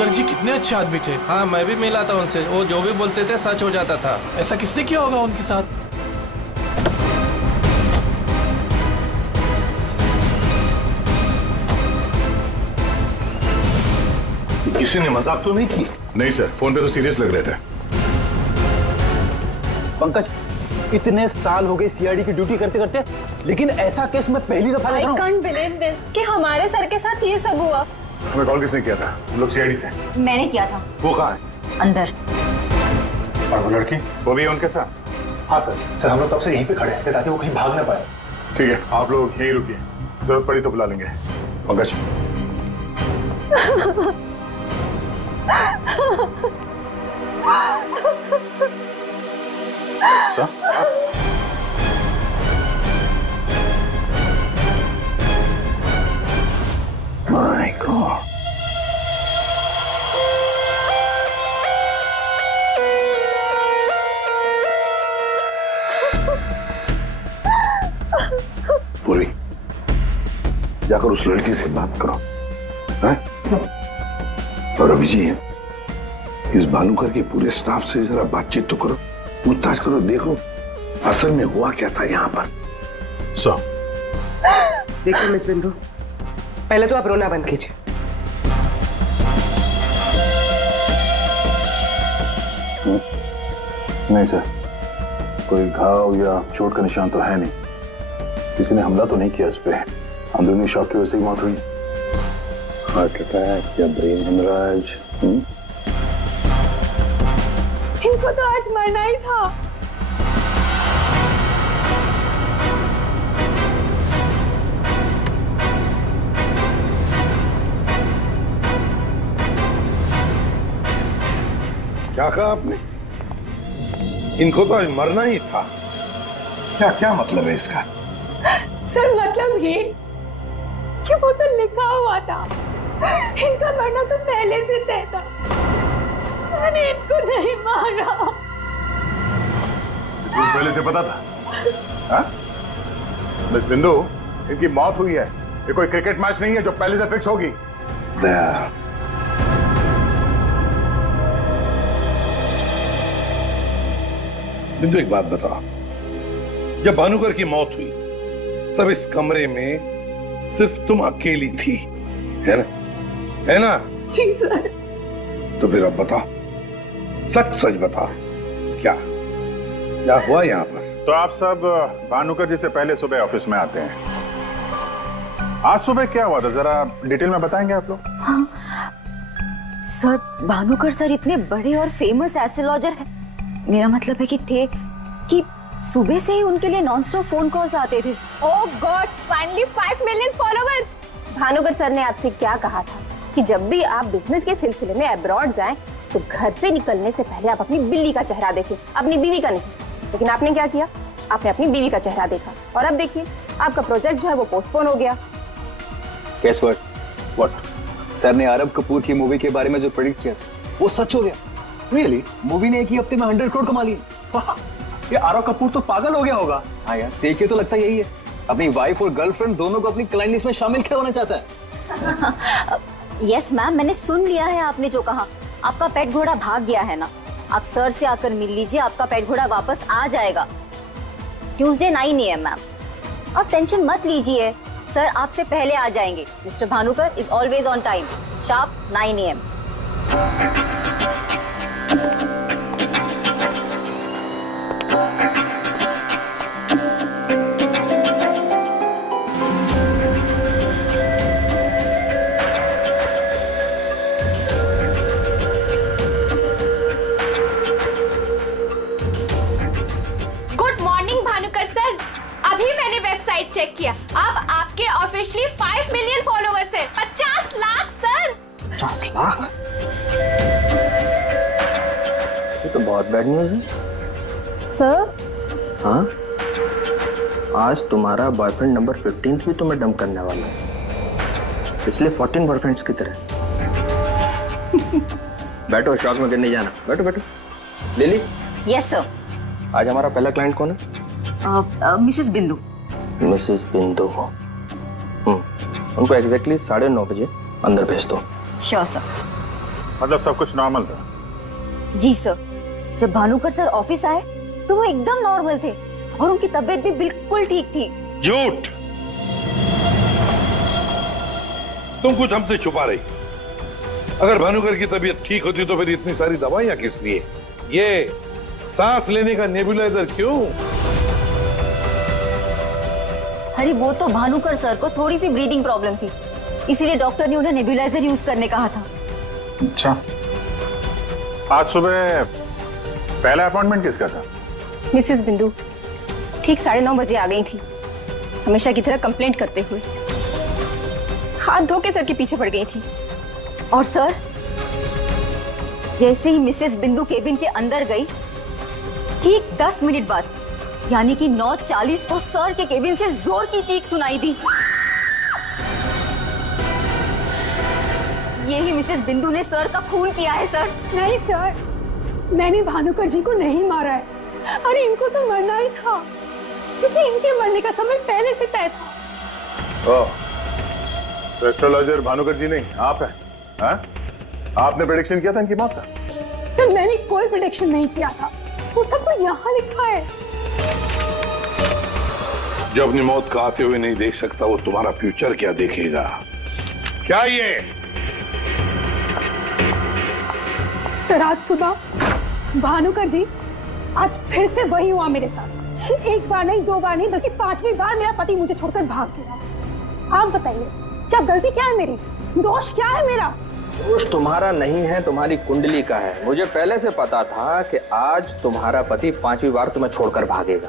भानुकर जी कितने अच्छे आदमी थे। हाँ, मैं भी मिला था उनसे, वो जो भी बोलते थे सच हो जाता था। ऐसा किसने किया होगा उनके साथ? किसी ने मजाक तो नहीं की? नहीं सर, फोन पे तो सीरियस लग रहे थे। पंकज, इतने साल हो गए सीआईडी की ड्यूटी करते करते, लेकिन ऐसा केस मैं पहली दफा देख रहा हूं। I can't believe this कि हमारे सर के साथ ये सब हुआ। हमें कॉल किसने किया था? हम लोग सीआईडी से। मैंने किया था। वो कहाँ है? अंदर। और वो लड़की? वो भी है उनके साथ? हाँ सर, हम लोग तब से यहीं पे खड़े हैं ताकि वो कहीं भाग ना पाए। ठीक है, आप लोग यहीं रुकिए, जरूरत पड़ी तो बुला लेंगे। पंकज। सर? My God. पूरी, जाकर उस लड़की से बात करो, हैं? और अभी जी, इस भानुकर के पूरे स्टाफ से जरा बातचीत तो करो, पूछताछ करो, देखो असल में हुआ क्या था यहाँ पर। सर, देखिए मिस बिंदु, पहले तो आप रोना बंद कीजिए। नहीं सर, कोई घाव या चोट का निशान तो है नहीं, किसी ने हमला तो नहीं किया इस पे, अंदरूनी शॉक की वजह से ही मौत हुई। हार्ट अटैक या ब्रेन हेमराज? इनको तो आज मरना ही था। क्या कहा आपने? इनको तो आज मरना ही था? क्या क्या मतलब है इसका? सर मतलब ये कि वो तो लिखा हुआ था, इनका मरना तो पहले से तय था, मैंने इनको नहीं मारा। तुझे पहले से पता था? हाँ? मिस बिंदु, इनकी मौत हुई है, ये कोई क्रिकेट मैच नहीं है जो पहले से फिक्स होगी। दया, बिंदु एक बात बताओ, जब भानुकर की मौत हुई तब इस कमरे में सिर्फ तुम अकेली थी, है ना? है ना? जी सर। तो फिर अब बताओ, सच सच बताओ, क्या क्या हुआ यहाँ पर? तो आप सब भानुकर जी से पहले सुबह ऑफिस में आते हैं, आज सुबह क्या हुआ था जरा डिटेल में बताएंगे आप लोग? हाँ सर, भानुकर सर इतने बड़े और फेमस एस्ट्रोलॉजर हैं, मेरा मतलब है कि थे कि सुबह से ही उनके लिए नॉनस्टॉप फोन कॉल्स आते थे। Oh God, finally 5 million followers. Bhanukar sir ने आपसे क्या कहा था कि जब भी आप बिजनेस के सिलसिले में अब्रॉड जाएं तो घर से निकलने से पहले आप अपनी बिल्ली का चेहरा देखें, अपनी बीवी का नहीं। लेकिन आपने क्या किया? आपने अपनी बीवी का चेहरा देखा और अब देखिए आपका प्रोजेक्ट जो है वो पोस्टपोन हो गया। Guess what? What? सर ने आरब कपूर की मूवी के बारे में जो प्रेडिक्ट किया वो सच हो गया। रियली? मूवी ने एक ही हफ्ते में 100 करोड़ कमा लिए। ये आरव कपूर तो पागल हो गया होगा। हाँ यार, देखिए तो लगता यही है, अपनी वाइफ और गर्लफ्रेंड दोनों को अपनी क्लाइंट लिस्ट में शामिल करवाना चाहता है। यस मैम, मैंने सुन लिया है आपने जो कहा। आपका पेट घोड़ा भाग गया है ना, आप सर से आकर मिल लीजिए, आपका पेट घोड़ा वापस आ जाएगा ट्यूसडे 9 AM मैम। आप टेंशन मत लीजिए, सर आपसे पहले आ जाएंगे। Mister Bhanukar is always on time, sharp 9 AM। Good morning Bhanukar sir, अभी मैंने वेबसाइट चेक किया, अब आपके ऑफिशियली 5 मिलियन फॉलोअर्स हैं। 50 लाख सर। 50 लाख? ये तो बहुत बैड न्यूज है सर। हाँ, आज तुम्हारा बॉयफ्रेंड नंबर 15 भी तुम्हें डंप करने वाला है, पिछले 14 बॉयफ्रेंड्स की तरह। बैठो, शॉक में करने जाना। बैठो बैठो। लिली। Yes sir. आज हमारा पहला क्लाइंट कौन है? मिसेस बिंदु। मिसेस बिंदु हो। उनको एग्जैक्टली 9:30 बजे अंदर भेज दो। Sure sir. मतलब सब कुछ नॉर्मल था? जी सर, जब भानुकर सर ऑफिस आए तो वो एकदम नॉर्मल थे और उनकी तबीयत भी बिल्कुल ठीक थी। झूठ! तुम कुछ हमसे छुपा रही। अगर भानुकर की तबीयत ठीक होती तो फिर इतनी सारी दवाइयां किस लिए? ये सांस लेने का नेबुलाइजर क्यों? अरे वो तो भानुकर सर को थोड़ी सी ब्रीदिंग प्रॉब्लम थी, इसीलिए डॉक्टर ने उन्हें नेबुलाइजर यूज करने कहा था। अच्छा, आज सुबह पहला अपॉइंटमेंट किसका था? मिसेस बिंदु ठीक 9:30 बजे आ गई थी, हमेशा की तरह कंप्लेंट करते हुए। हाथ धो के सर के पीछे पड़ गई थी। और सर जैसे ही मिसेस बिंदु केबिन के अंदर गई, ठीक 10 मिनट बाद यानी कि 9:40 को सर के केबिन से जोर की चीख सुनाई दी। यही मिसेस बिंदु ने सर का खून किया है सर। नहीं सर, मैंने भानुकर जी को नहीं मारा है। अरे इनको तो मरना ही था, क्योंकि इनके मरने का समय पहले से तय था। एस्ट्रोलॉजर भानुकर जी नहीं, आप हैं? हाँ? आपने प्रेडिक्शन किया था इनकी मौत का? सर मैंने कोई प्रेडिक्शन नहीं किया था, वो सब तो यहाँ लिखा है। जो अपनी मौत का आते हुए नहीं देख सकता वो तुम्हारा फ्यूचर क्या देखेगा? क्या ये? सर आज सुबह भानुकर जी, आज फिर से वही हुआ मेरे साथ। एक बार नहीं, 2 बार नहीं, बल्कि 5वीं बार मेरा पति मुझे छोड़कर भाग गया। आप बताइए क्या गलती क्या है मेरी, दोष क्या है मेरा? दोष तुम्हारा नहीं है, तुम्हारी कुंडली का है। मुझे पहले से पता था कि आज तुम्हारा पति 5वीं बार तुम्हें छोड़कर भागेगा,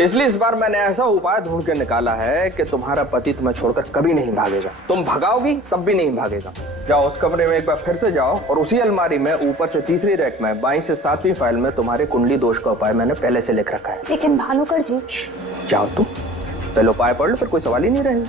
इसलिए इस बार मैंने ऐसा उपाय ढूंढ के निकाला है कि तुम्हारा पति तुम्हें छोड़कर कभी नहीं भागेगा। तुम भगाओगी तब भी नहीं भागेगा। जाओ उस कमरे में एक बार फिर से जाओ और उसी अलमारी में ऊपर से 3री रैक में 22 से 7वीं फाइल में तुम्हारे कुंडली दोष का उपाय मैंने पहले से लिख रखा है। लेकिन भानुकर जी। जाओ तुम पहले उपाय पढ़ लो, फिर कोई सवाल ही नहीं रहेगा।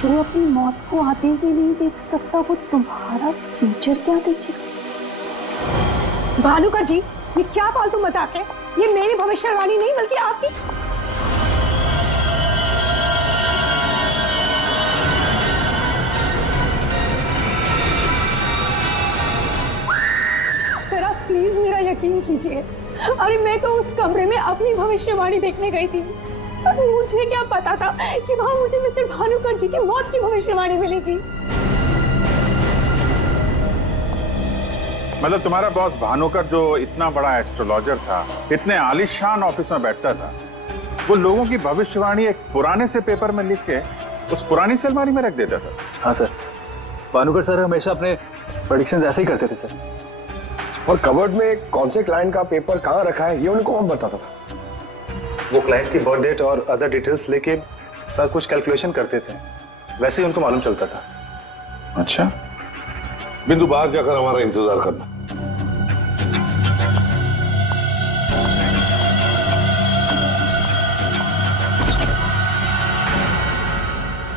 जो अपनी मौत को आते हुए नहीं देख सकता, वो तुम्हारा फ्यूचर क्या देखेगा? भानुकर जी, ये क्या फालतू मजाक है? ये मेरी भविष्यवाणी नहीं बल्कि आपकी। सर आप प्लीज मेरा यकीन कीजिए। अरे मैं तो उस कमरे में अपनी भविष्यवाणी देखने गई थी। मुझे क्या पता था कि वहां मुझे मिस्टर भानुकर जी की मौत की भविष्यवाणी मिलेगी। मतलब तुम्हारा बॉस भानुकर जो इतना बड़ा एस्ट्रोलॉजर था, इतने आलीशान ऑफिस में बैठता था, वो लोगों की भविष्यवाणी एक पुराने से पेपर में लिख के उस पुरानी से अलमारी में रख देता था। हाँ सर, भानुकर सर हमेशा अपने प्रेडिक्शंस ऐसे ही करते थे सर। और कबर्ड में कौन से क्लाइंट का पेपर कहाँ रखा है ये उनको कौन बताता था? वो क्लाइंट की बर्थ डेट और अदर डिटेल्स लेके सर कुछ कैलकुलेशन करते थे, वैसे ही उनको मालूम चलता था। अच्छा, बिंदु बाहर जाकर हमारा इंतजार करना।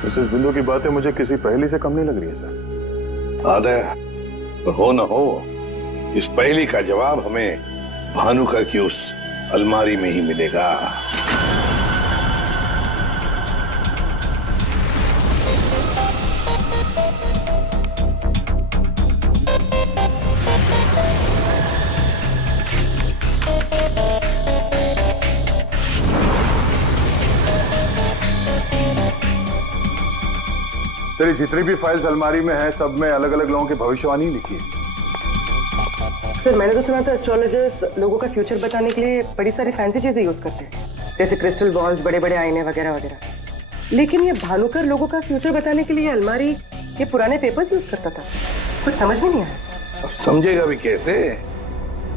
मिसेस बिंदु की बातें मुझे किसी पहेली से कम नहीं लग रही है सर। आदय, पर हो न हो, इस पहेली का जवाब हमें भानुकर की उस अलमारी में ही मिलेगा। तेरी जितनी भी फाइल्स अलमारी में है, सब में अलग अलग लोगों की भविष्यवाणी लिखी है। सर मैंने तो सुना था एस्ट्रोलॉजर्स लोगों का फ्यूचर बताने के लिए बड़ी सारी फैंसी चीजें यूज करते हैं, जैसे क्रिस्टल बॉल्स, बड़े बड़े आईने वगैरह वगैरह। लेकिन ये भानुकर लोगों का फ्यूचर बताने के लिए अलमारी, ये पुराने पेपर्स यूज करता था। कुछ समझ में नहीं आया। समझेगा भी कैसे?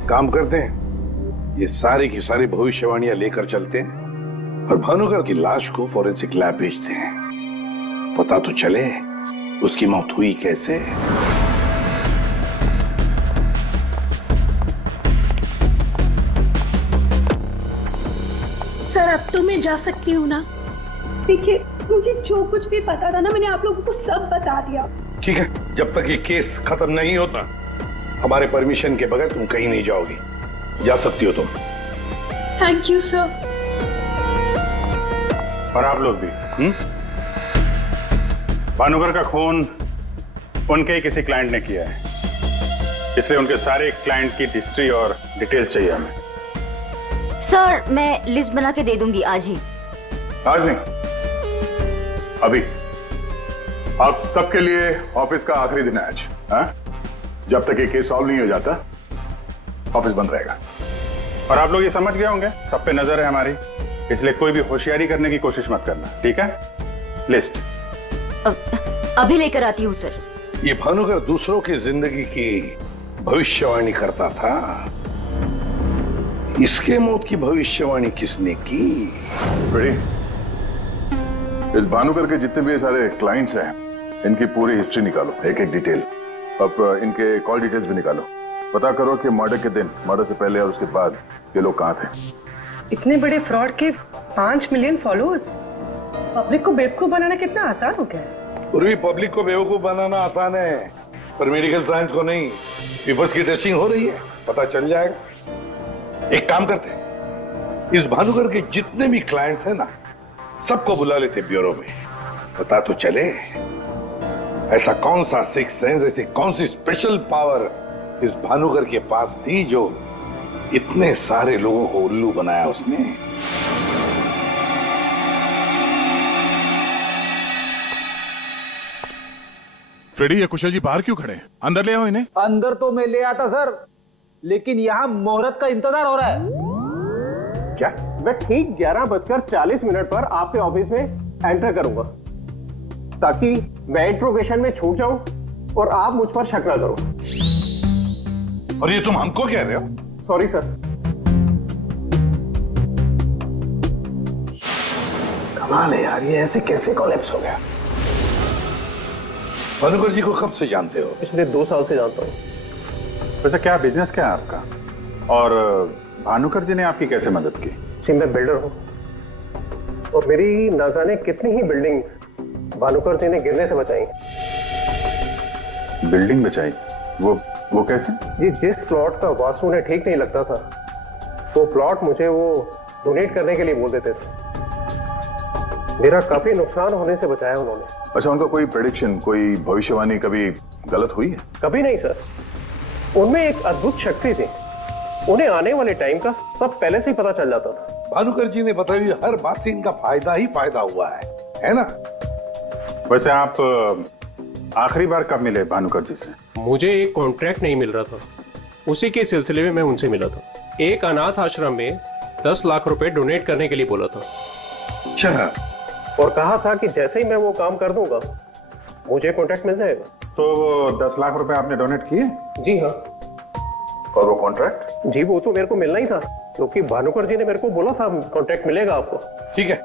काम करते हैं, ये सारी की सारी भविष्यवाणियां लेकर चलते हैं और भानुकर की लाश को फॉरेंसिक लैब भेजते हैं। पता तो चले उसकी मौत हुई कैसे। सर अब तो मैं जा सकती हूँ ना? देखिए मुझे जो कुछ भी पता था ना, मैंने आप लोगों को सब बता दिया। ठीक है, जब तक ये केस खत्म नहीं होता हमारे परमिशन के बगैर तुम कहीं नहीं जाओगी। जा सकती हो तुम। Thank you sir. और आप लोग भी। भानुकर का खून उनके ही किसी क्लाइंट ने किया है, इसलिए उनके सारे क्लाइंट की हिस्ट्री और डिटेल्स चाहिए हमें। सर मैं लिस्ट बना के दे दूंगी आज ही। आज नहीं, अभी। आप सबके लिए ऑफिस का आखिरी दिन है आज। हाँ? जब तक ये केस सॉल्व नहीं हो जाता ऑफिस बंद रहेगा। और आप लोग ये समझ गए होंगे, सब पे नजर है हमारी, इसलिए कोई भी होशियारी करने की कोशिश मत करना, ठीक है? लिस्ट अभी लेकर आती हूँ सर। ये भानुकर दूसरों की जिंदगी की भविष्यवाणी करता था, इसके मौत की भविष्यवाणी किसने की? इस भानुकर के जितने भी सारे क्लाइंट्स हैं, इनकी पूरी हिस्ट्री निकालो, एक एक डिटेल। अब इनके कॉल डिटेल्स भी निकालो। पता करो कि मर्डर के दिन, मर्डर से पहले और उसके बाद ये लोग कहाँ थे। इतने बड़े फ्रॉड के 5 मिलियन फॉलोअर्स, पब्लिक को बेवकूफ बनाना कितना आसान हो गया है। पूरी पब्लिक को बेवकूफ बनाना आसान है, पर मेडिकल साइंस को नहीं। पीपल्स की टेस्टिंग हो रही है, पता चल जाएगा। एक काम करते हैं, इस भानुकर के जितने भी क्लाइंट्स हैं ना, सबको बुला लेते ब्यूरो में। पता तो चले ऐसा कौन सा सिक्स सेंस, ऐसी कौन सी स्पेशल पावर इस भानुकर के पास थी जो इतने सारे लोगों को उल्लू बनाया उसने। फ्रेडी या कुशल जी बाहर क्यों खड़े हैं? अंदर ले आओ इन्हें। अंदर तो मैं ले आता सर, लेकिन यहाँ मुहूर्त का इंतजार हो रहा है। क्या? मैं ठीक 11:40 पर आपके ऑफिस में एंटर करूंगा, ताकि मैं इंट्रोगेशन में छूट जाऊं और आप मुझ पर शक ना करो। और ये तुम हमको कह रहे हो? Sorry sir. कमाल है यार, ये ऐसे कैसे कोलैप्स हो गया? भानुकर जी को कब से जानते हो? पिछले 2 साल से जानता हूँ। वैसे क्या बिजनेस क्या है आपका, और भानुकर जी ने आपकी कैसे मदद की? जी मैं बिल्डर हूँ, और मेरी ना जाने कितनी ही बिल्डिंग भानुकर जी ने गिरने से बचाई। बिल्डिंग बचाई? वो कैसे? जी जिस प्लॉट का वास्तु उन्हें ठीक नहीं लगता था, वो प्लॉट मुझे वो डोनेट करने के लिए बोल देते थे। मेरा काफी नुकसान होने से बचाया उन्होंने। अच्छा, उनका कोई प्रेडिक्शन, कोई भविष्यवाणी कभी गलत हुई है? कभी नहीं सर, उनमें एक अद्भुत शक्ति थी। उन्हें आने वाले टाइम का सब पहले से ही पता चल जाता था। भानुकर जी ने बताई हर बात से इनका फायदा ही फायदा हुआ है ना? वैसे आप आखिरी बार कब मिले भानुकर जी से? मुझे एक कॉन्ट्रैक्ट नहीं मिल रहा था, उसी के सिलसिले में मैं उनसे मिला था। एक अनाथ आश्रम में 10 लाख रुपए डोनेट करने के लिए बोला था। अच्छा। और कहा था कि जैसे ही मैं वो काम कर दूंगा मुझे कॉन्ट्रैक्ट मिल जाएगा। तो वो 10 लाख रुपए आपने डोनेट किए? जी हाँ। और वो कॉन्ट्रैक्ट? जी वो तो मेरे को मिलना ही था, क्योंकि भानुकर जी ने मेरे को बोला था कॉन्ट्रैक्ट मिलेगा आपको। ठीक है,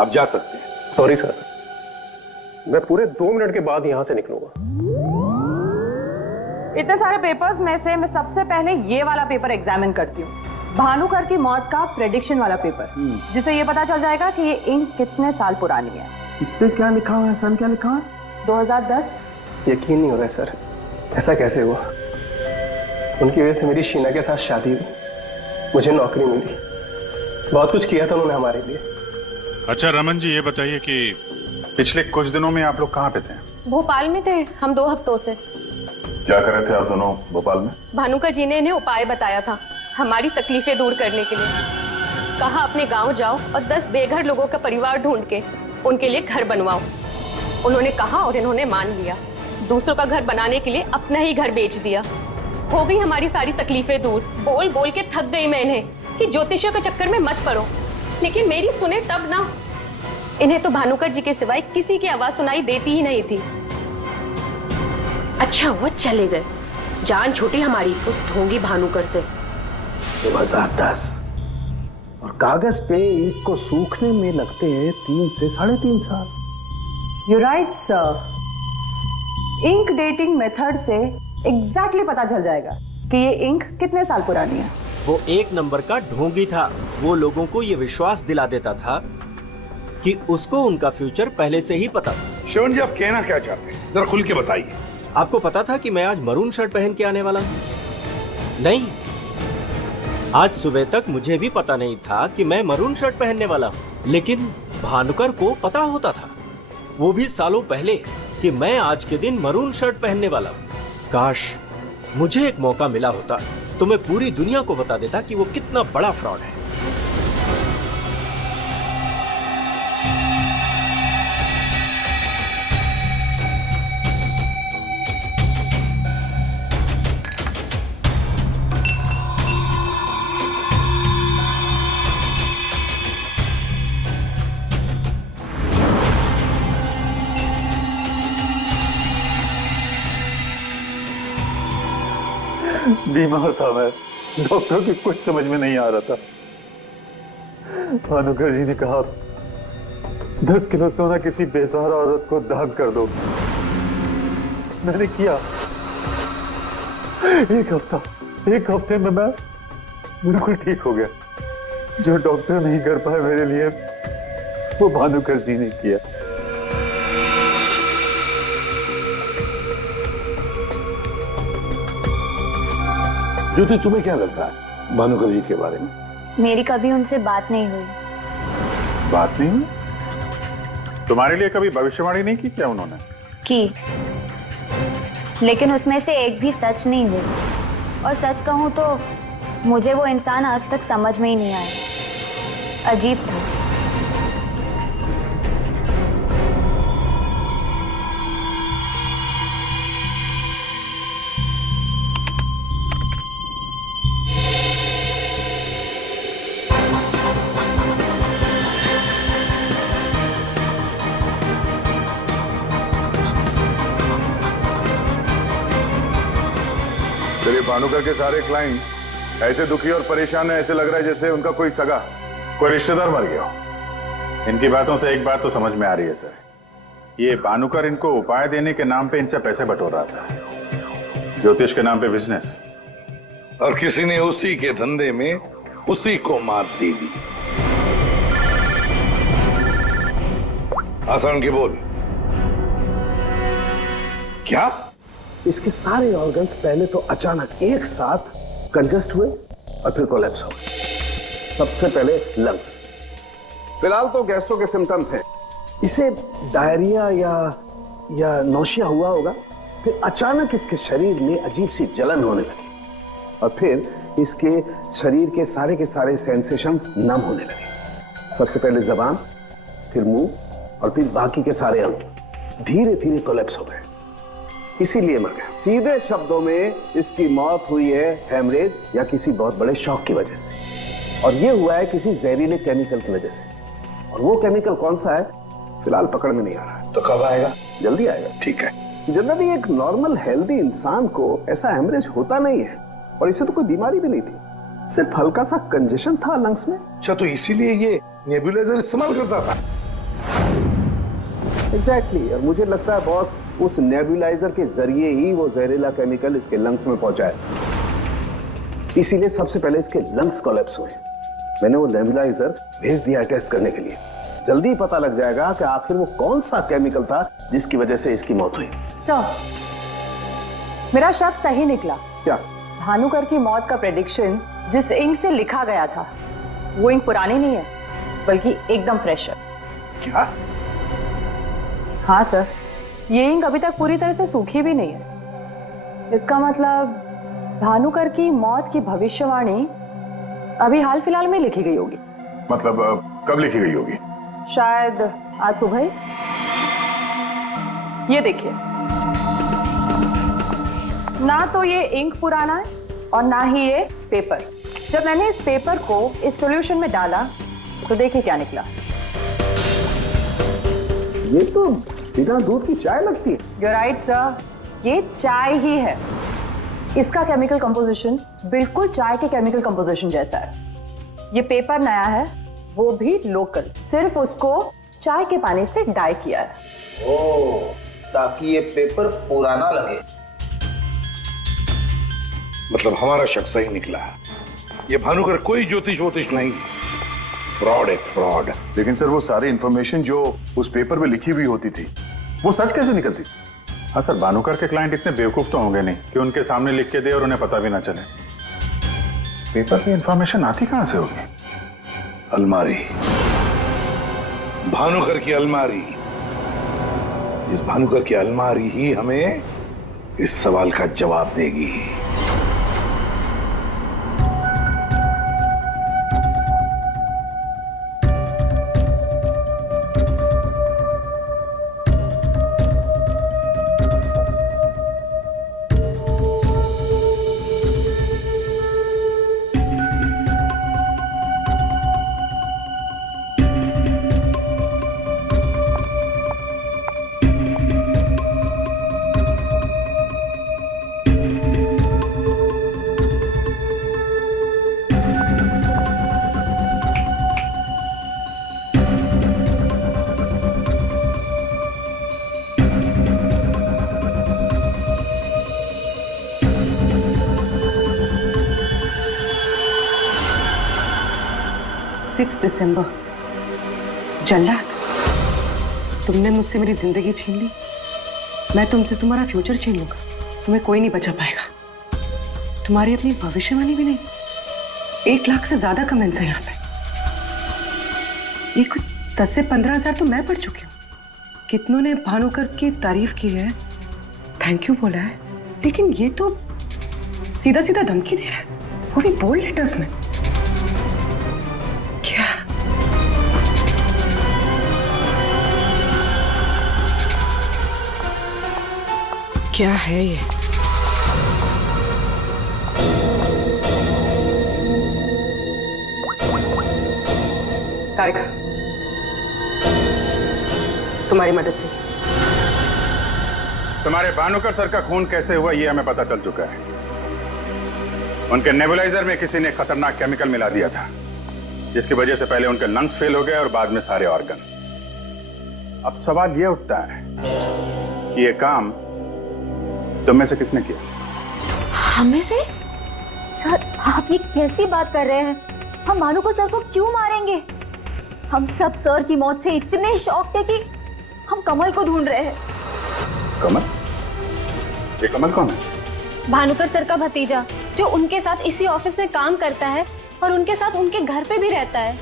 अब जा सकते हैं। सॉरी सर, मैं पूरे 2 मिनट के बाद यहाँ से निकलूंगा। इतने सारे पेपर्स में से मैं सबसे पहले ये वाला पेपर एग्जामिन करती हूँ, भानुकर की मौत का प्रेडिक्शन वाला पेपर, जिससे ये पता चल जाएगा कि ये इंक कितने साल पुरानी है। इस पे क्या लिखा हुआ है? सन क्या लिखा हुआ है? 2010। यकीन नहीं हो रहा है सर, ऐसा कैसे हुआ? उनकी वजह से मेरी शीना के साथ शादी हुई, मुझे नौकरी मिली, बहुत कुछ किया था उन्होंने हमारे लिए। अच्छा रमन जी, ये बताइए कि पिछले कुछ दिनों में आप लोग कहाँ पे थे? भोपाल में थे हम 2 हफ्तों से। क्या कर रहे थे आप दोनों भोपाल में? भानुकर जी ने इन्हें उपाय बताया था हमारी तकलीफें दूर करने के लिए। कहा अपने गांव जाओ और 10 बेघर लोगों का परिवार ढूंढ के उनके लिए घर बनवाओ। उन्होंने कहा और इन्होंने मान लिया। दूसरों का घर बनाने के लिए अपना ही घर बेच दिया। हो गई हमारी सारी तकलीफें दूर। बोल बोल के थक गई मैं इन्हें कि ज्योतिषियों के चक्कर में मत पड़ो, लेकिन मेरी सुने तब ना। इन्हें तो भानुकर जी के सिवाय किसी की आवाज सुनाई देती ही नहीं थी। अच्छा वो चले गए, जान छूटी हमारी उस ढोंगी भानुकर से। 2010 और कागज पे ईंट को सूखने में लगते हैं 3 से 3.5 साल। You right sir, ink dating method से एग्जैक्टली पता चल जाएगा कि ये इंक कितने साल पुरानी है। वो एक नंबर का ढोंगी था। वो लोगों को ये विश्वास दिला देता था कि उसको उनका फ्यूचर पहले से ही पता था। श्रवण जी, आप कहना क्या चाहते हैं, जरा खुल के बताइए। आपको पता था कि मैं आज मरून शर्ट पहन के आने वाला हूँ? नहीं, आज सुबह तक मुझे भी पता नहीं था कि मैं मरून शर्ट पहनने वाला हूँ, लेकिन भानुकर को पता होता था, वो भी सालों पहले, कि मैं आज के दिन मरून शर्ट पहनने वाला हूँ। काश मुझे एक मौका मिला होता तो मैं पूरी दुनिया को बता देता कि वो कितना बड़ा फ्रॉड है। बीमार था मैं, डॉक्टर की कुछ समझ में नहीं आ रहा था। भानुकर जी ने कहा 10 किलो सोना किसी बेसहारा औरत को दान कर दो। मैंने किया। एक हफ्ते में मैं बिल्कुल ठीक हो गया। जो डॉक्टर नहीं कर पाए मेरे लिए, वो भानुकर जी ने किया। ज्योति, तुम्हें क्या लगता है भानुकर जी के बारे में? मेरी कभी उनसे बात नहीं हुई। बात नहीं हुई? तुम्हारे लिए कभी भविष्यवाणी नहीं की क्या उन्होंने? की, लेकिन उसमें से एक भी सच नहीं हुई। और सच कहूं तो मुझे वो इंसान आज तक समझ में ही नहीं आया। अजीब था। भानुकर के सारे क्लाइंट ऐसे दुखी और परेशान है, ऐसे लग रहा है जैसे उनका कोई सगा, कोई रिश्तेदार मर गया हो। इनकी बातों से एक बात तो समझ में आ रही है सर, ये भानुकर इनको उपाय देने के नाम पे इनसे पैसे बटोर रहा था, ज्योतिष के नाम पे बिजनेस, और किसी ने उसी के धंधे में उसी को मात दे दी। आसान की बोल। क्या? इसके सारे ऑर्गन्स पहले तो अचानक एक साथ कंजस्ट हुए और फिर कोलैप्स हो गए। सबसे पहले लंग्स। फिलहाल तो गैस्ट्रो के सिम्टम्स हैं। इसे डायरिया या नौशिया हुआ होगा। फिर अचानक इसके शरीर में अजीब सी जलन होने लगी और फिर इसके शरीर के सारे सेंसेशन नम होने लगे। सबसे पहले जबान, फिर मुंह और फिर बाकी के सारे अंग धीरे धीरे कोलैप्स हो गए। इसीलिए मर गया। सीधे शब्दों में इसकी मौत हुई है हेमरेज या किसी बहुत बड़े शॉक की वजह से, और ये हुआ है किसी जहरीले केमिकल की वजह से। और वो केमिकल कौन सा है फिलहाल पकड़ में नहीं आ रहा है। तो कब आएगा? जल्दी आएगा। ठीक है। जनरली एक नॉर्मल हेल्दी इंसान को ऐसा हेमरेज होता नहीं है, और इसे तो कोई बीमारी भी नहीं थी, सिर्फ हल्का सा कंजेशन था लंग्स में। अच्छा, तो इसीलिए ये नेबुलाइजर इस्तेमाल करता था? एग्जैक्टली। और मुझे लगता है बॉस, उस नेबुलाइजर के जरिए ही वो जहरीला केमिकल इसके लंग्स में पहुंचा है। इसीलिए सबसे पहले इसके लंग्स कोलैप्स हुए। मैंने वो नेबुलाइजर भेज दिया टेस्ट करने के लिए। जल्दी पता लग जाएगा कि आखिर वो कौन सा केमिकल था जिसकी वजह से इसकी मौत हुई। सर, मेरा शक सही निकला। क्या? भानुकर की मौत का प्रेडिक्शन जिस इंक से लिखा गया था, वो इंक पुरानी नहीं है, बल्कि एकदम फ्रेश है। क्या? हाँ सर, ये इंक अभी तक पूरी तरह से सूखी भी नहीं है। इसका मतलब भानुकर की मौत की भविष्यवाणी अभी हाल फिलहाल में लिखी गई होगी। मतलब कब लिखी गई होगी? शायद आज सुबह ही। ये देखिए, ना तो ये इंक पुराना है और ना ही ये पेपर। जब मैंने इस पेपर को इस सॉल्यूशन में डाला तो देखिए क्या निकला। ये तो बिना दूध की चाय लगती है। You're right, sir. ये चाय ही है। इसका केमिकल कंपोजिशन बिल्कुल चाय के केमिकल कंपोजिशन जैसा है। ये पेपर नया है, वो भी लोकल, सिर्फ उसको चाय के पानी से डाई किया है। ओह, ताकि ये पेपर पुराना लगे। मतलब हमारा शक सही निकला है। ये भानुकर कोई ज्योतिष नहीं, फ्रॉड है, फ्रॉड। लेकिन सर, वो सारी इंफॉर्मेशन जो उस पेपर में लिखी हुई होती थी, वो सच कैसे निकलती? हाँ सर, भानुकर के क्लाइंट इतने बेवकूफ तो होंगे नहीं कि उनके सामने लिख के दे और उन्हें पता भी ना चले। पेपर की इंफॉर्मेशन आती कहां से होगी? अलमारी, भानुकर की अलमारी। इस भानुकर की अलमारी ही हमें इस सवाल का जवाब देगी। दिसंबर। जल्लाद, तुमने मुझसे मेरी जिंदगी छीन ली, मैं तुमसे तुम्हारा फ्यूचर छीन लूंगा। तुम्हें कोई नहीं बचा पाएगा। तुम्हारी अपनी भविष्यवाणी भी नहीं। 1 लाख से ज्यादा कमेंट्स है यहाँ पे। ये कुछ 10 से 15 हजार तो मैं पढ़ चुकी हूँ। कितनों ने भानुकर की तारीफ की है, थैंक यू बोला है, लेकिन ये तो सीधा सीधा धमकी दे रहा है, वो भी बोल्ड लेटर्स में। क्या है ये? तारिका, तुम्हारी मदद चाहिए। तुम्हारे भानुकर सर का खून कैसे हुआ ये हमें पता चल चुका है। उनके नेबुलाइजर में किसी ने खतरनाक केमिकल मिला दिया था, जिसकी वजह से पहले उनके लंग्स फेल हो गए और बाद में सारे ऑर्गन। अब सवाल ये उठता है कि ये काम तुम में से किसने किया? हमें से? सर, आप ये कैसी बात कर रहे हैं? हम भानुकर सर को क्यों मारेंगे? हम सब सर की मौत से इतने शॉक थे कि हम कमल को ढूंढ रहे हैं। कमल? ये कमल कौन है? भानुकर सर का भतीजा, जो उनके साथ इसी ऑफिस में काम करता है और उनके साथ उनके घर पे भी रहता है।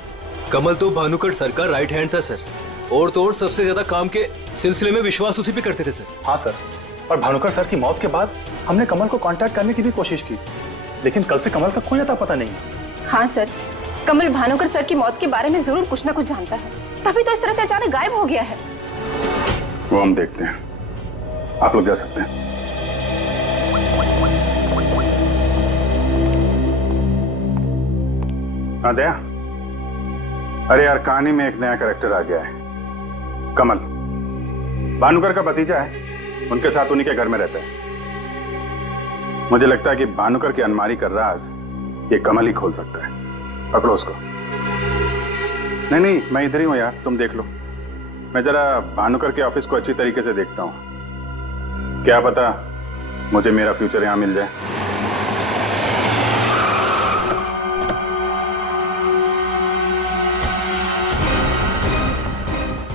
कमल तो भानुकर सर का राइट हैंड था सर, और तो और सबसे ज्यादा काम के सिलसिले में विश्वास उसी पे करते थे सर। हाँ सर, और भानुकर सर की मौत के बाद हमने कमल को कांटेक्ट करने की भी कोशिश की, लेकिन कल से कमल का कोई अता पता नहीं। हाँ सर, कमल भानुकर सर की मौत के बारे में जरूर कुछ ना कुछ जानता है, तभी तो इस तरह से अचानक गायब हो गया है। वो हम देखते हैं, आप लोग जा सकते हैं। हाँ दया, अरे यार, कहानी में एक नया कैरेक्टर आ गया है, कमल। भानुकर का भतीजा है, उनके साथ उन्हीं के घर में रहता है। मुझे लगता है कि भानुकर की अलमारी का राज ये कमल ही खोल सकता है। पकड़ो उसको। नहीं नहीं, मैं इधर ही हूं यार, तुम देख लो। मैं जरा भानुकर के ऑफिस को अच्छी तरीके से देखता हूं, क्या पता मुझे मेरा फ्यूचर यहां मिल जाए।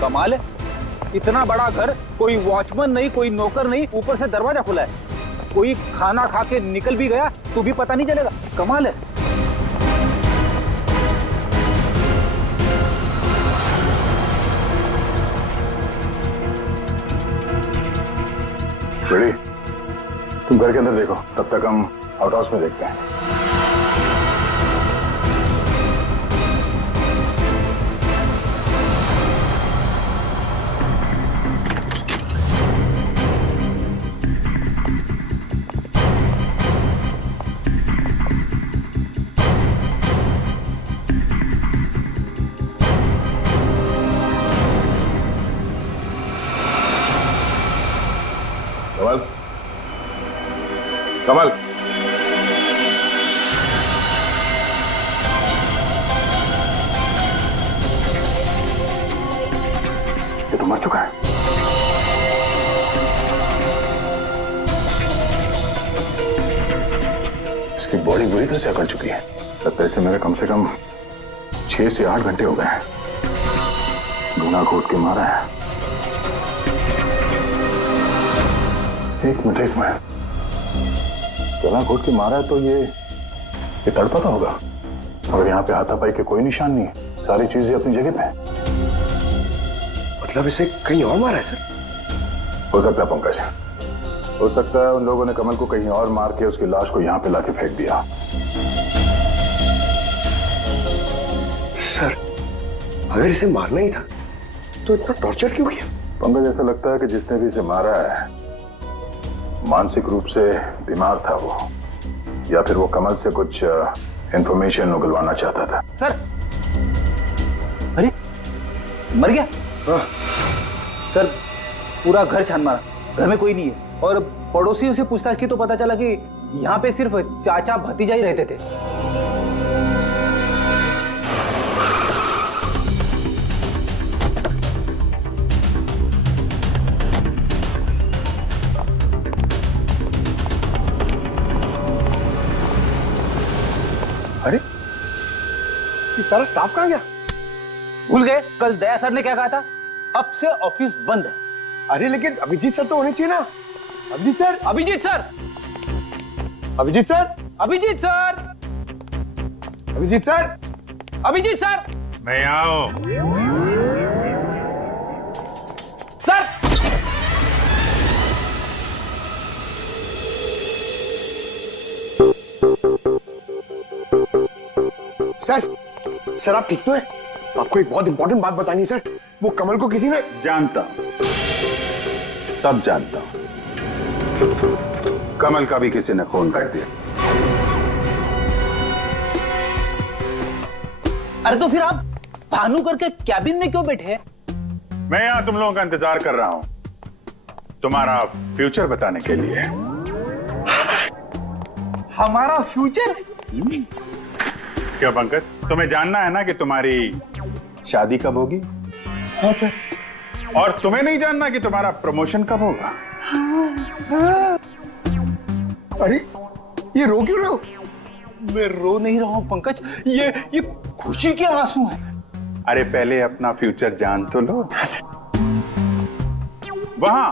कमाल है, इतना बड़ा घर, कोई वॉचमैन नहीं, कोई नौकर नहीं, ऊपर से दरवाजा खुला है। कोई खाना खा के निकल भी गया तो भी पता नहीं चलेगा। कमाल है। रेडी, तुम घर के अंदर देखो, तब तक हम आउट हाउस में देखते हैं। कमल, कमल, ये तो मर चुका है। इसकी बॉडी बुरी तरह से अकड़ चुकी है। लगता है इसे मेरे कम से कम 6 से 8 घंटे हो गए हैं। गुना घोट के मारा है। एक मिनट गला घोट के मारा है तो ये तड़पता होगा, और यहाँ पे हाथापाई के कोई निशान नहीं है, सारी चीजें अपनी जगह पे हैं। मतलब इसे कहीं और मारा है सर? हो सकता है पंकज, हो सकता है उन लोगों ने कमल को कहीं और मार के उसकी लाश को यहाँ पे लाके फेंक दिया। सर अगर इसे मारना ही था तो इतना टॉर्चर क्यों किया? पंकज, ऐसा लगता है कि जिसने भी इसे मारा है मानसिक रूप से बीमार था वो, या फिर वो कमल से कुछ इंफॉर्मेशन उगलवाना चाहता था। सर, अरे मर गया? हाँ। सर पूरा घर छान मारा, घर में कोई नहीं है, और पड़ोसियों से पूछताछ की तो पता चला कि यहाँ पे सिर्फ चाचा भतीजा ही रहते थे। अरे ये सारा स्टाफ कहाँ गया? भूल गए कल दया सर ने क्या कहा था, अब से ऑफिस बंद है। अरे लेकिन अभिजीत सर तो होने चाहिए ना। Abhijit sir, Abhijit sir, Abhijit sir, Abhijit sir, Abhijit sir, Abhijit sir, मैं आऊं। सर सर आप ठीक तो है? आपको एक बहुत इंपॉर्टेंट बात बतानी है सर। वो कमल को किसी ने... जानता हूं, सब जानता हूं, कमल का भी किसी ने खून कर दिया। अरे तो फिर आप भानुकर के कैबिन में क्यों बैठे हैं? मैं यहां तुम लोगों का इंतजार कर रहा हूं, तुम्हारा फ्यूचर बताने के लिए। हमारा फ्यूचर? क्यों पंकज, तुम्हें जानना है ना कि तुम्हारी शादी कब होगी? हाँ सर। और तुम्हें नहीं जानना कि तुम्हारा प्रमोशन कब होगा? अरे ये रो क्यों रहे हो? मैं रो नहीं रहा हूं पंकज, ये खुशी के आंसू हैं। अरे पहले अपना फ्यूचर जान तो लो। वहां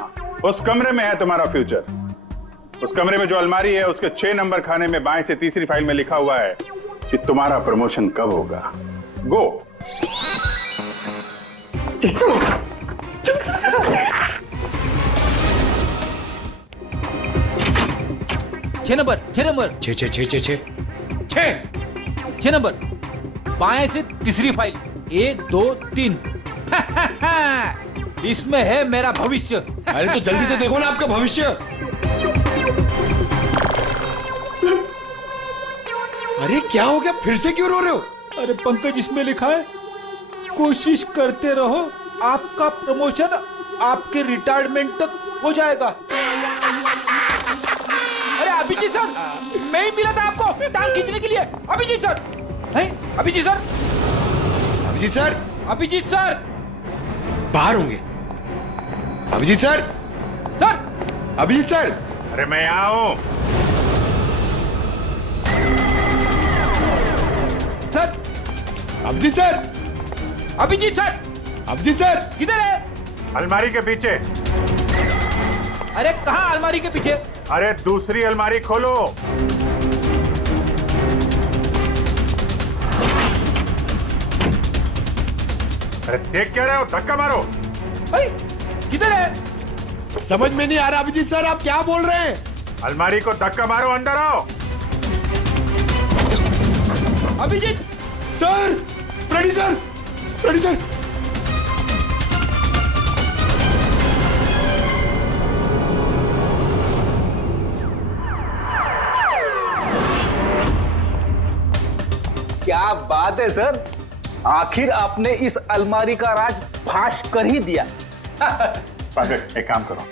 उस कमरे में है तुम्हारा फ्यूचर। उस कमरे में जो अलमारी है उसके 6 नंबर खाने में बाएं से तीसरी फाइल में लिखा हुआ है कि तुम्हारा प्रमोशन कब होगा। गो। 6 नंबर, 6 नंबर, 6 नंबर, बाएं से तीसरी फाइल, 1 2 3। इसमें है मेरा भविष्य। अरे तो जल्दी से देखो ना आपका भविष्य। अरे क्या हो गया, फिर से क्यों रो रहे हो? अरे पंकज, इसमें लिखा है कोशिश करते रहो, आपका प्रमोशन आपके रिटायरमेंट तक हो जाएगा। अरे अभिजीत सर, मैं ही मिला था आपको टांग खींचने के लिए। अभिजीत सर, हैं? Abhijit sir, Abhijit sir, Abhijit sir बाहर होंगे। Abhijit sir, sir, Abhijit sir. अरे मैं यहां हूं। Sir, Abhijit sir, Abhijit sir, Abhijit sir किधर है? अलमारी के पीछे। अरे कहाँ अलमारी के पीछे? अरे दूसरी अलमारी खोलो। अरे देख क्या रहे हो, धक्का मारो। किधर है? समझ में नहीं आ रहा अभिजीत सर, आप क्या बोल रहे हैं? अलमारी को धक्का मारो, अंदर आओ। Abhijit sir, Freddy sir, Freddy sir. क्या बात है सर, आखिर आपने इस अलमारी का राज फाश कर ही दिया। पंकज, एक काम करो,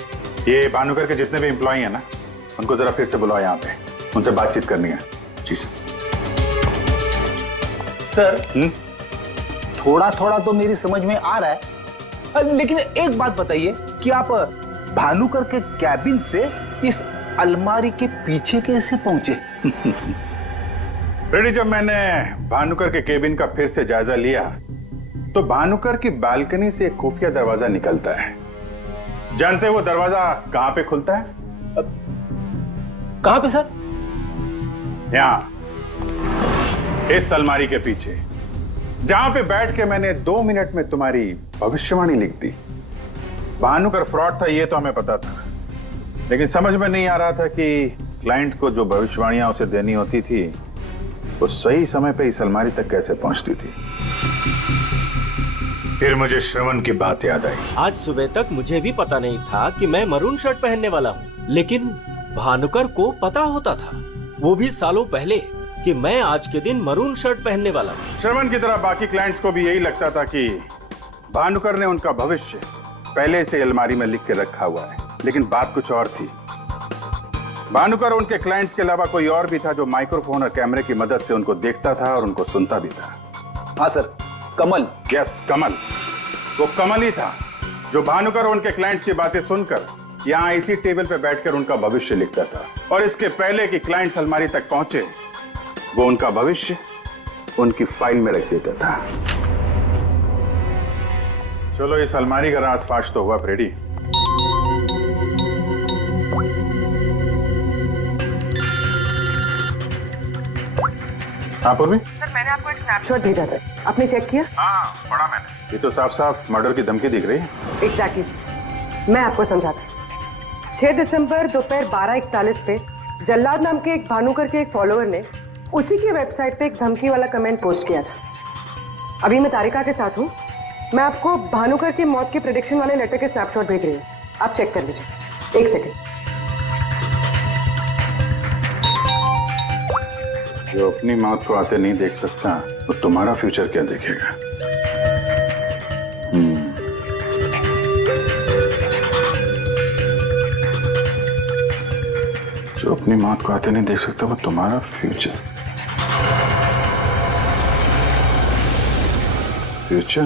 ये भानुकर के जितने भी एम्प्लॉय हैं ना, उनको जरा फिर से बुलाओ यहाँ पे, उनसे बातचीत करनी है। जी सर। सर, थोड़ा थोड़ा तो मेरी समझ में आ रहा है, लेकिन एक बात बताइए कि आप भानुकर के कैबिन से इस अलमारी के पीछे कैसे पहुंचे? फ्रेडी, जब मैंने भानुकर के केबिन का फिर से जायजा लिया तो भानुकर की बालकनी से एक खुफिया दरवाजा निकलता है। जानते हैं वो दरवाजा कहां पे खुलता है? कहां पे सर? यहाँ, इस अलमारी के पीछे, जहां पे बैठ के मैंने 2 मिनट में तुम्हारी भविष्यवाणी लिख दी। भानुकर फ्रॉड था ये तो हमें पता था, लेकिन समझ में नहीं आ रहा था कि क्लाइंट को जो भविष्यवाणियां उसे देनी होती थी वो सही समय पे इस अलमारी तक कैसे पहुंचती थी। फिर मुझे श्रवण की बात याद आई। आज सुबह तक मुझे भी पता नहीं था कि मैं मरून शर्ट पहनने वाला हूँ, लेकिन भानुकर को पता होता था, वो भी सालों पहले, कि मैं आज के दिन मरून शर्ट पहनने वाला हूँ। श्रवण की तरह बाकी क्लाइंट्स को भी यही लगता था कि भानुकर ने उनका भविष्य पहले से अलमारी में लिख के रखा हुआ है, लेकिन बात कुछ और थी। भानुकर उनके क्लाइंट्स के अलावा कोई और भी था जो माइक्रोफोन और कैमरे की मदद से उनको देखता था और उनको सुनता भी था। हाँ सर, कमल। यस, कमल। वो कमल ही था जो भानुकर उनके क्लाइंट्स की बातें सुनकर यहाँ इसी टेबल पे बैठकर उनका भविष्य लिखता था, और इसके पहले कि क्लाइंट्स अलमारी तक पहुंचे वो उनका भविष्य उनकी फाइल में रख देता था। चलो, इस अलमारी का राज फाश तो हुआ फ्रेडी। हाँ पूर्वी? सर, मैंने आपको एक स्नैपशॉट भेजा था, आपने चेक किया? हाँ, पढ़ा मैंने। ये तो साफ साफ मर्डर की धमकी दिख रही है। एग्जैक्टली सर, मैं आपको समझाता हूँ। 6 दिसंबर दोपहर 12:41 पे जल्लाद नाम के एक भानुकर के एक फॉलोअर ने उसी की वेबसाइट पे एक धमकी वाला कमेंट पोस्ट किया था। अभी मैं तारिका के साथ हूँ, मैं आपको भानुकर की मौत के प्रेडिक्शन वाले लेटर के स्नैपशॉट भेज रही हूँ, आप चेक कर लीजिए। 1 सेकेंड। जो अपनी मौत को आते नहीं देख सकता वो तुम्हारा फ्यूचर क्या देखेगा? जो अपनी मौत को आते नहीं देख सकता वो तुम्हारा फ्यूचर। फ्यूचर?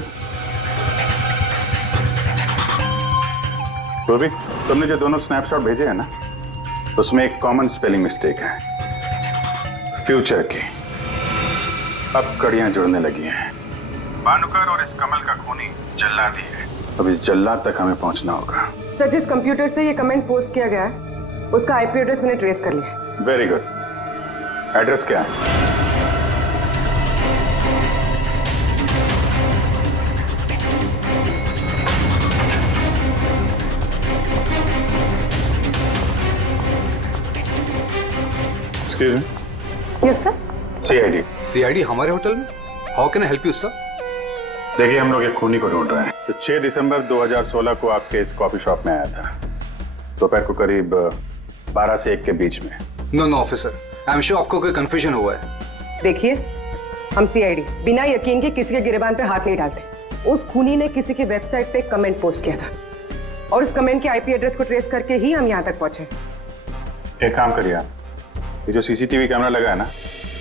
तो भी तुमने जो दोनों स्नैपशॉट भेजे हैं ना, उसमें एक कॉमन स्पेलिंग मिस्टेक है, फ्यूचर की। अब कड़ियां जुड़ने लगी हैं। भानुकर और इस कमल का खूनी जल्लाद ही है। अब इस जल्लाद तक हमें पहुंचना होगा। सर, जिस कंप्यूटर से ये कमेंट पोस्ट किया गया है उसका आईपी एड्रेस मैंने ट्रेस कर लिया। Very good. एड्रेस क्या है? Excuse me. Yes sir. CID. CID हमारे होटल में? How can I help you sir? देखिए, हम लोग एक खूनी को ढूंढ रहे हैं तो 6 दिसंबर 2016 को आपके इस कॉफी शॉप में आया था, दोपहर को करीब 12 से 1 के बीच में। No officer, I am sure आपको कोई कंफ्यूजन हुआ है। देखिए, हम सीआईडी बिना यकीन के किसी के गिरेबान पे हाथ नहीं डालते। उस खूनी ने किसी की वेबसाइट पे एक कमेंट पोस्ट किया था और उस कमेंट के आईपी एड्रेस को ट्रेस करके ही हम यहाँ तक पहुंचे। एक काम करिए आप, ये जो सीसीटीवी कैमरा लगा है ना,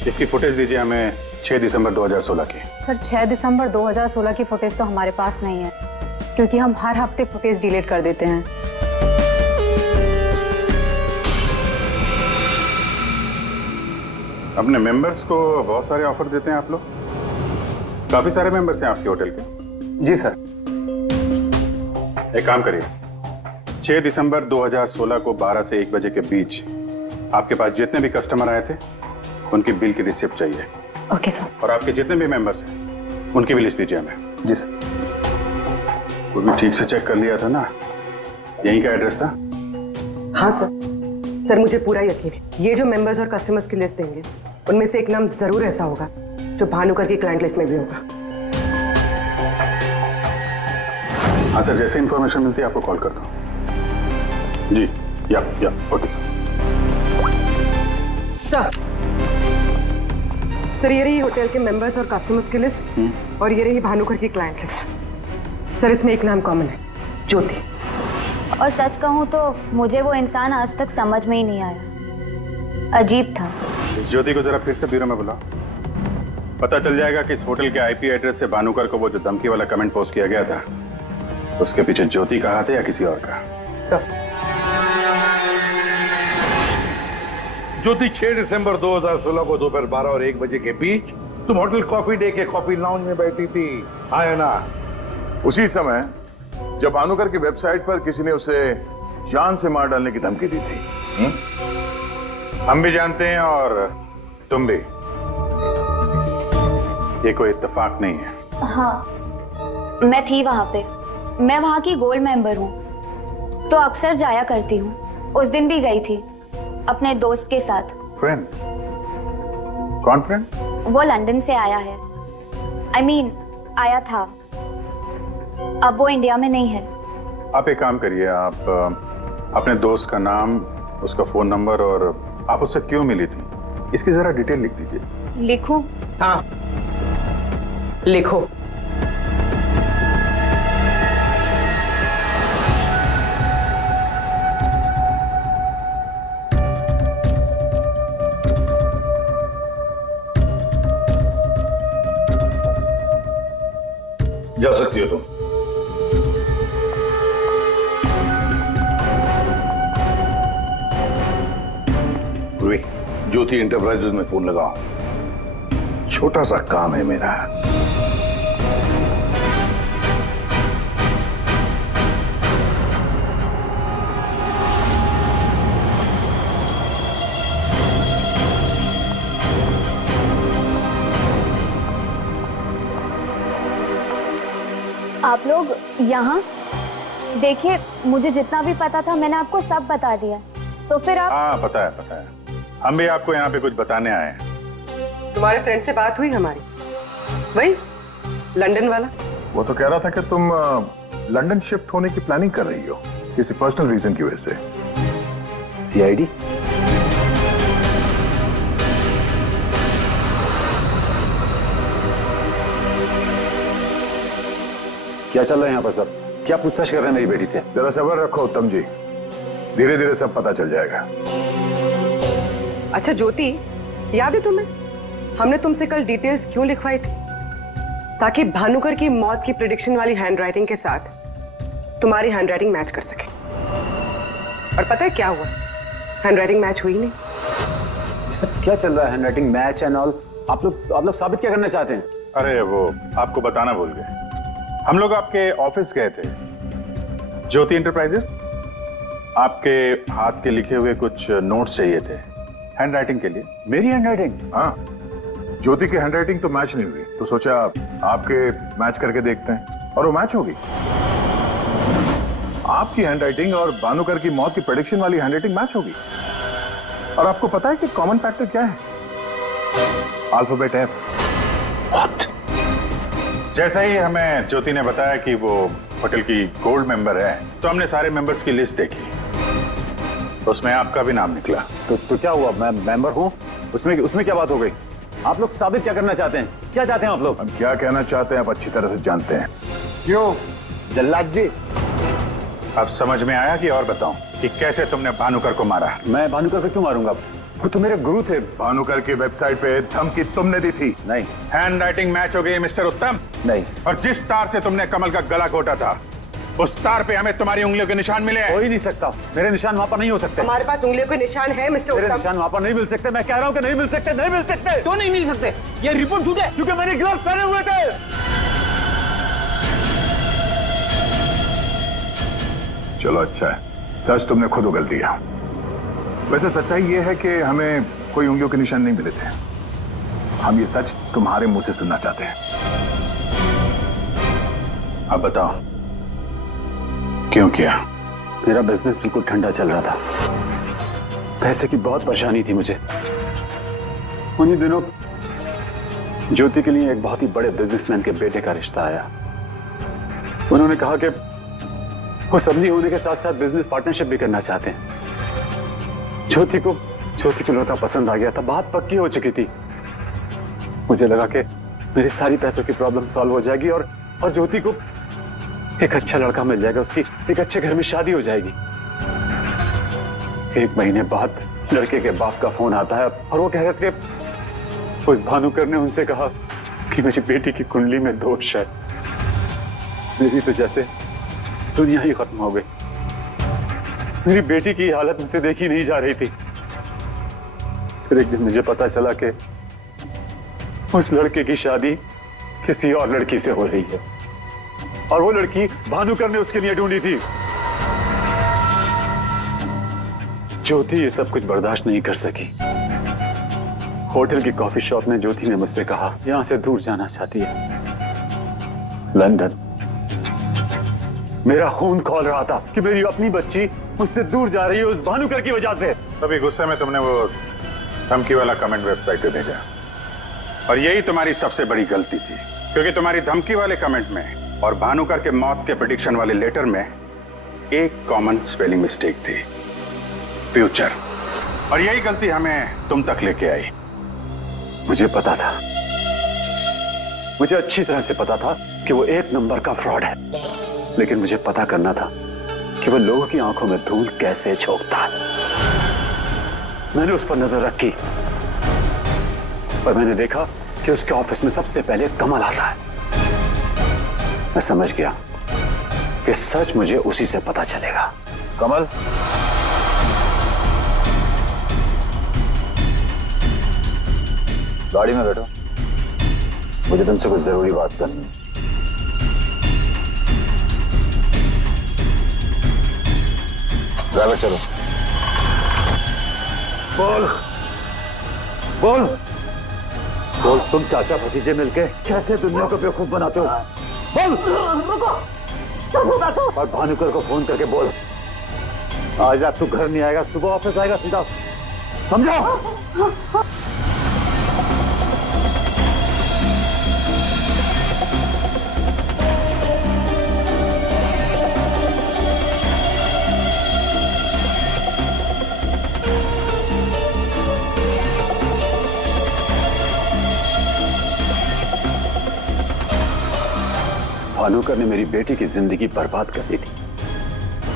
इसकी फुटेज दीजिए हमें 6 दिसंबर 2016 की। सर, 6 दिसंबर 2016 की फुटेज तो हमारे पास नहीं है, क्योंकि हम हर हफ्ते फुटेज डिलीट कर देते हैं। अपने मेंबर्स को बहुत सारे ऑफर देते हैं आप लोग? काफी सारे मेंबर्स हैं आपके होटल के? जी सर। एक काम करिए, 6 दिसंबर 2016 को 12 से 1 बजे के बीच आपके पास जितने भी कस्टमर आए थे उनकी बिल की रिसिप्ट चाहिए। Okay sir. और आपके जितने भी मेंबर्स हैं उनकी भी लिस्ट दीजिए हमें। जी सर। वो भी ठीक से चेक कर लिया था ना? यहीं का एड्रेस था? हाँ सर। सर, मुझे पूरा यकीन है ये जो मेंबर्स और कस्टमर्स की लिस्ट देंगे उनमें से एक नाम जरूर ऐसा होगा जो भानुकर की क्लाइंट लिस्ट में भी होगा। हाँ सर, जैसे इंफॉर्मेशन मिलती है आपको कॉल करता हूँ। जी, या ओके सर। सर, ये रही होटल के मेंबर्स और कस्टमर्स की लिस्ट और ये रही भानुकर की क्लाइंट लिस्ट। सर, इसमें एक नाम कॉमन है, ज्योति। और सच कहूँ तो मुझे वो इंसान आज तक समझ में ही नहीं आया, अजीब था। इस ज्योति को जरा फिर से ब्यूरो में बुलाओ, पता चल जाएगा कि इस होटल के आईपी एड्रेस से भानुकर को वो जो धमकी वाला कमेंट पोस्ट किया गया था उसके पीछे ज्योति का हाथ है या किसी और का। सर, ज्योति 6 दिसंबर 2016 को दोपहर 12 और 1 बजे के बीच तुम होटल कॉफी डे के कॉफी लाउंज में बैठी थी, हाँ है ना? उसी समय जब भानुकर की वेबसाइट पर किसी ने उसे जान से मार डालने की धमकी दी थी। हम भी जानते हैं और तुम भी। ये कोई इत्तेफाक नहीं है। हाँ, मैं थी वहां पे। मैं वहां की गोल्ड मेंबर हूँ, तो अक्सर जाया करती हूँ। उस दिन भी गई थी अपने दोस्त के साथ। फ्रेंड? कौन फ्रेंड? वो लंदन से आया है। I mean, आया था। अब वो इंडिया में नहीं है। आप एक काम करिए, आप अपने दोस्त का नाम, उसका फोन नंबर और आप उससे क्यों मिली थी, इसकी जरा डिटेल लिख दीजिए। लिखूं? हाँ, लिखो। जा सकती हो तुम। पूर्वी, ज्योति इंटरप्राइजेज में फोन लगाओ, छोटा सा काम है मेरा। आप लोग यहाँ देखिए, मुझे जितना भी पता था मैंने आपको सब बता दिया। तो फिर आप? हाँ, पता है पता है। हम भी आपको यहाँ पे कुछ बताने आए हैं। तुम्हारे फ्रेंड से बात हुई हमारी, वही लंदन वाला। वो तो कह रहा था कि तुम लंदन शिफ्ट होने की प्लानिंग कर रही हो किसी पर्सनल रीजन की वजह से। सीआईडी? क्या चल रहा है यहाँ पर सब? क्या पूछताछ कर रहे हैं मेरी बेटी से? जरा सब्र रखो उत्तम जी, धीरे धीरे सब पता चल जाएगा। अच्छा ज्योति, याद है तुम्हें हमने तुमसे कल डिटेल्स क्यों लिखवाई थी? ताकि भानुकर की मौत की प्रिडिक्शन वाली हैंडराइटिंग के साथ तुम्हारी हैंडराइटिंग मैच कर सके। और पता है क्या हुआ? हैंडराइटिंग मैच हुई नहीं। सब क्या चल रहा है? Handwriting match and all? आप लोग साबित क्या करना चाहते हैं? अरे वो आपको बताना भूल गए, हम लोग आपके ऑफिस गए थे, ज्योति इंटरप्राइजेस। आपके हाथ के लिखे हुए कुछ नोट्स चाहिए थे हैंडराइटिंग के लिए। मेरी हैंडराइटिंग? हाँ, ज्योति की हैंडराइटिंग तो मैच नहीं हुई, तो सोचा आपके मैच करके देखते हैं, और वो मैच होगी। आपकी हैंडराइटिंग और भानुकर की मौत की प्रेडिक्शन वाली हैंडराइटिंग मैच होगी। और आपको पता है कि कॉमन फैक्टर क्या है? Alphabet F. व्हाट? जैसा ही हमें ज्योति ने बताया कि वो होटल की गोल्ड मेंबर है, तो हमने सारे मेंबर्स की लिस्ट देखी, उसमें आपका भी नाम निकला। तो क्या हुआ? मैं मेंबर हूँ, उसमें क्या बात हो गई? आप लोग साबित क्या करना चाहते हैं? क्या चाहते हैं आप लोग? हम क्या कहना चाहते हैं आप अच्छी तरह से जानते हैं। क्यों जल्लाद जी? अब समझ में आया कि और बताऊं कि कैसे तुमने भानुकर को मारा? मैं भानुकर को क्यों मारूंगा? वो तो मेरे गुरु थे। भानुकर की वेबसाइट पे धमकी तुमने दी थी। नहीं। हैंडराइटिंग मैच हो गई मिस्टर उत्तम। नहीं। और जिस तार से तुमने कमल का गला घोटा था, उस तार पे हमें तुम्हारी उंगलियों के निशान मिले। हो ही नहीं सकता, मेरे निशान वहां पर नहीं हो सकते। हमारे पास उंगलियों के निशान है मिस्टर उत्तम। मेरे निशान वहां पर नहीं मिल सकते। मैं कह रहा हूँ कि नहीं मिल सकते, नहीं मिल सकते। तो नहीं मिल सकते, ये रिपोर्ट झूठ है। क्योंकि मैंने ग्लव्स पहने हुए थे। चलो अच्छा है, सच तुमने खुद उगल दिया। वैसे सच्चाई ये है कि हमें कोई उंगलियों के निशान नहीं मिले थे। हम ये सच तुम्हारे मुंह से सुनना चाहते हैं। अब बताओ क्यों किया? मेरा बिजनेस बिल्कुल ठंडा चल रहा था, पैसे की बहुत परेशानी थी मुझे। उन्हीं दिनों ज्योति के लिए एक बहुत ही बड़े बिजनेसमैन के बेटे का रिश्ता आया। उन्होंने कहा कि वो सबनी होने के साथ साथ बिजनेस पार्टनरशिप भी करना चाहते हैं। ज्योति को लड़का पसंद आ गया था, बात पक्की हो चुकी थी। मुझे लगा कि मेरी सारी पैसों की प्रॉब्लम सॉल्व हो जाएगी और ज्योति को एक अच्छा लड़का मिल जाएगा, उसकी एक अच्छे घर में शादी हो जाएगी। 1 महीने बाद लड़के के बाप का फोन आता है और वो कह रहे थे उस भानुकर ने उनसे कहा कि मेरी बेटी की कुंडली में दोष है। मेरी तो जैसे दुनिया ही खत्म हो गई। मेरी बेटी की हालत मुझसे देखी नहीं जा रही थी। फिर एक दिन मुझे पता चला कि उस लड़के की शादी किसी और लड़की से हो रही है और वो लड़की भानुकर ने उसके लिए ढूंढी थी। ज्योति ये सब कुछ बर्दाश्त नहीं कर सकी। होटल की कॉफी शॉप में ज्योति ने मुझसे कहा यहां से दूर जाना चाहती है, लंदन। मेरा खून खौल रहा था कि मेरी अपनी बच्ची मुझसे दूर जा रही है उस भानुकर की वजह से। तभी गुस्से में तुमने वो धमकी वाला कमेंट वेबसाइट पे भेजा, और यही तुम्हारी सबसे बड़ी गलती थी, क्योंकि तुम्हारी धमकी वाले कमेंट में और भानुकर के मौत के प्रेडिक्शन वाले लेटर में एक कॉमन स्पेलिंग मिस्टेक थी, फ्यूचर। और यही गलती हमें तुम तक लेके आई। मुझे पता था, मुझे अच्छी तरह से पता था कि वो एक नंबर का फ्रॉड है, लेकिन मुझे पता करना था कि वो लोगों की आंखों में धूल कैसे झोंकता है। मैंने उस पर नजर रखी और मैंने देखा कि उसके ऑफिस में सबसे पहले कमल आता है। मैं समझ गया कि सच मुझे उसी से पता चलेगा। कमल, गाड़ी में बैठो, मुझे तुमसे कुछ जरूरी बात करनी है। ड्राइवर चलो। बोल बोल बोल, तुम चाचा भतीजे मिलके कैसे दुनिया को बेवकूफ बनाते हो? बोल। और भानुकर को फोन करके बोल आज रात तू घर नहीं आएगा, सुबह ऑफिस आएगा सीधा, समझो? भानुकर ने मेरी बेटी की जिंदगी बर्बाद कर दी थी,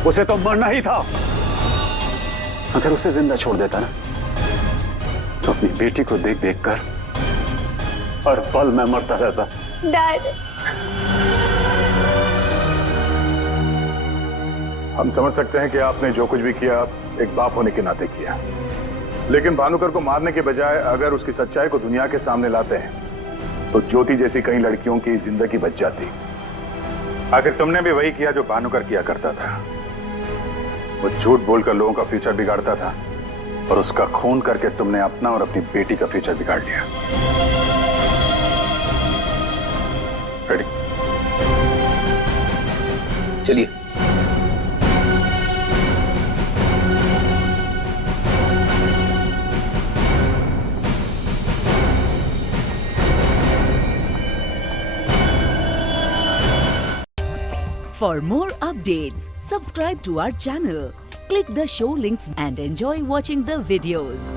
उसे तो मरना ही था। अगर उसे जिंदा छोड़ देता ना तो अपनी बेटी को देख देख कर हर पल मैं मरता रहता। डैड, हम समझ सकते हैं कि आपने जो कुछ भी किया एक बाप होने के नाते किया, लेकिन भानुकर को मारने के बजाय अगर उसकी सच्चाई को दुनिया के सामने लाते हैं तो ज्योति जैसी कई लड़कियों की जिंदगी बच जाती। आखिर तुमने भी वही किया जो भानुकर किया करता था। वो झूठ बोलकर लोगों का फ्यूचर बिगाड़ता था और उसका खून करके तुमने अपना और अपनी बेटी का फ्यूचर बिगाड़ लिया। रेडी? चलिए। For more updates, subscribe to our channel, click the show links and enjoy watching the videos.